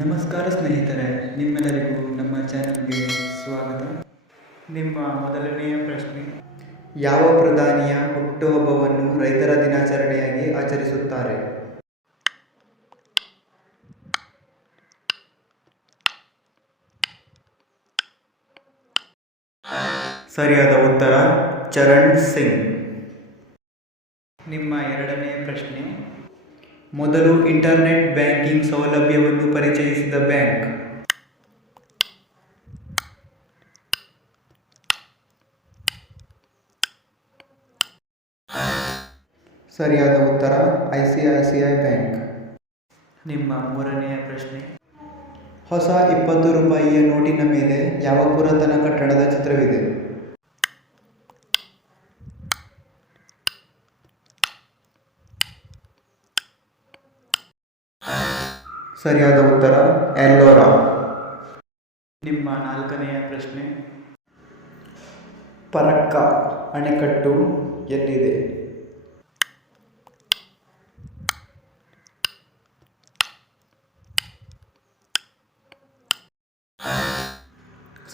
ನಮಸ್ಕಾರ ಸ್ನೇಹಿತರೆ, ನಿಮ್ಮೆಲ್ಲರಿಗೂ ನಮ್ಮ ಚಾನಲ್ಗೆ ಸ್ವಾಗತ. ನಿಮ್ಮ ಮೊದಲನೆಯ ಪ್ರಶ್ನೆ: ಯಾವ ಪ್ರಧಾನಿಯ ಹುಟ್ಟುಹಬ್ಬವನ್ನು ರೈತರ ದಿನಾಚರಣೆಯಾಗಿ ಆಚರಿಸುತ್ತಾರೆ? ಸರಿಯಾದ ಉತ್ತರ ಚರಣ್ ಸಿಂಗ್. ನಿಮ್ಮ ಎರಡನೆಯ ಪ್ರಶ್ನೆ: ಮೊದಲು ಇಂಟರ್ನೆಟ್ ಬ್ಯಾಂಕಿಂಗ್ ಸೌಲಭ್ಯವನ್ನು ಪರಿಚಯಿಸಿದ ಬ್ಯಾಂಕ್? ಸರಿಯಾದ ಉತ್ತರ ICICI ಬ್ಯಾಂಕ್. ನಿಮ್ಮ ಮೂರನೆಯ ಪ್ರಶ್ನೆ: ಹೊಸ 20 ರೂಪಾಯಿಯ ನೋಟಿನ ಮೇಲೆ ಯಾವ ಪುರಾತನ ಕಟ್ಟಡದ ಚಿತ್ರವಿದೆ? ಸರಿಯಾದ ಉತ್ತರ ಎಲ್ಲೋರಾ. ನಿಮ್ಮ ನಾಲ್ಕನೆಯ ಪ್ರಶ್ನೆ: ಪರಕ್ಕ ಅಣೆಕಟ್ಟು ಎಲ್ಲಿದೆ?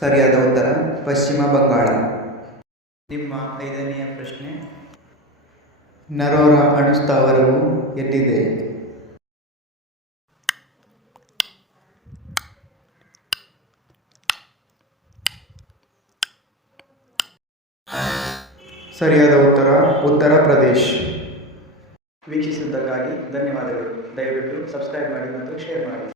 ಸರಿಯಾದ ಉತ್ತರ ಪಶ್ಚಿಮ ಬಂಗಾಳ. ನಿಮ್ಮ ಐದನೆಯ ಪ್ರಶ್ನೆ: ನರೋರಾ ಅಣುಸ್ಥಾವರವು ಎಲ್ಲಿದೆ? ಸರಿಯಾದ ಉತ್ತರ ಉತ್ತರ ಪ್ರದೇಶ್. ವೀಕ್ಷಿಸಿದ್ದಕ್ಕಾಗಿ ಧನ್ಯವಾದಗಳು. ದಯವಿಟ್ಟು ಸಬ್ಸ್ಕ್ರೈಬ್ ಮಾಡಿ ಮತ್ತು ಶೇರ್ ಮಾಡಿ.